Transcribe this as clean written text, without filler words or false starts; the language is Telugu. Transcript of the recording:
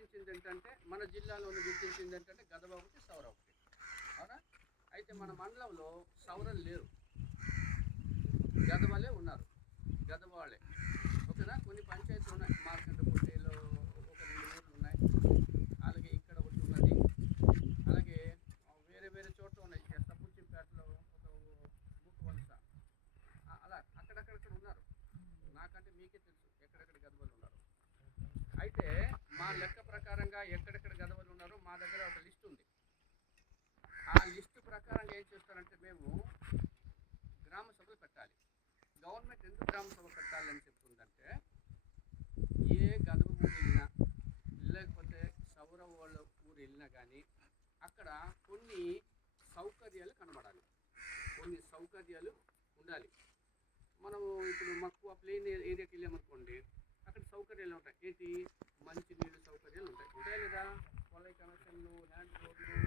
గుర్తించింది ఏంటంటే, మన జిల్లాలోని గుర్తించింది ఏంటంటే గదవ ఒకటి, సౌర ఒకటి. అవునా? అయితే మన మండలంలో సౌరలు లేరు, గదవాలే ఉన్నారు, గదవాళ్ళే. ఓకేనా? కొన్ని పంచాయతీలు ఉన్నాయి, మార్కండపుట్టిలో ఒక 2 ఊర్లు ఉన్నాయి, అలాగే ఇక్కడ ఒకటి ఉన్నది, అలాగే వేరే వేరే చోట్ల ఉన్నాయి, తప్పుచ్చిపేటలో ఒక మూకవలస, అలా అక్కడక్కడక్కడ ఉన్నారు. నాకంటే మీకే తెలుసు ఎక్కడెక్కడ గదవలు ఉన్నారు. అయితే మా లెక్క ప్రకారంగా ఎక్కడెక్కడ గదవలు ఉన్నారో మా దగ్గర ఒక లిస్ట్ ఉంది. ఆ లిస్టు ప్రకారంగా ఏం చేస్తారంటే, మేము గ్రామ సభలు పెట్టాలి. గవర్నమెంట్ ఎందుకు గ్రామ సభ పెట్టాలని చెప్తుందంటే, ఏ గదవ ఊరు వెళ్ళినా లేకపోతే సౌర వాళ్ళ ఊరు వెళ్ళినా కానీ అక్కడ కొన్ని సౌకర్యాలు కనబడాలి, కొన్ని సౌకర్యాలు ఉండాలి. మనం ఇప్పుడు మక్కువ ప్లేన్ ఏరియాకి వెళ్ళామనుకోండి, అక్కడ సౌకర్యాలు ఉంటాయి. ఏంటి? మంచి నీళ్ళు సౌకర్యాలు ఉంటాయి, ఉంటాయి లేదా? కొలై కనెక్షన్లు, ల్యాండ్ రోడ్లు,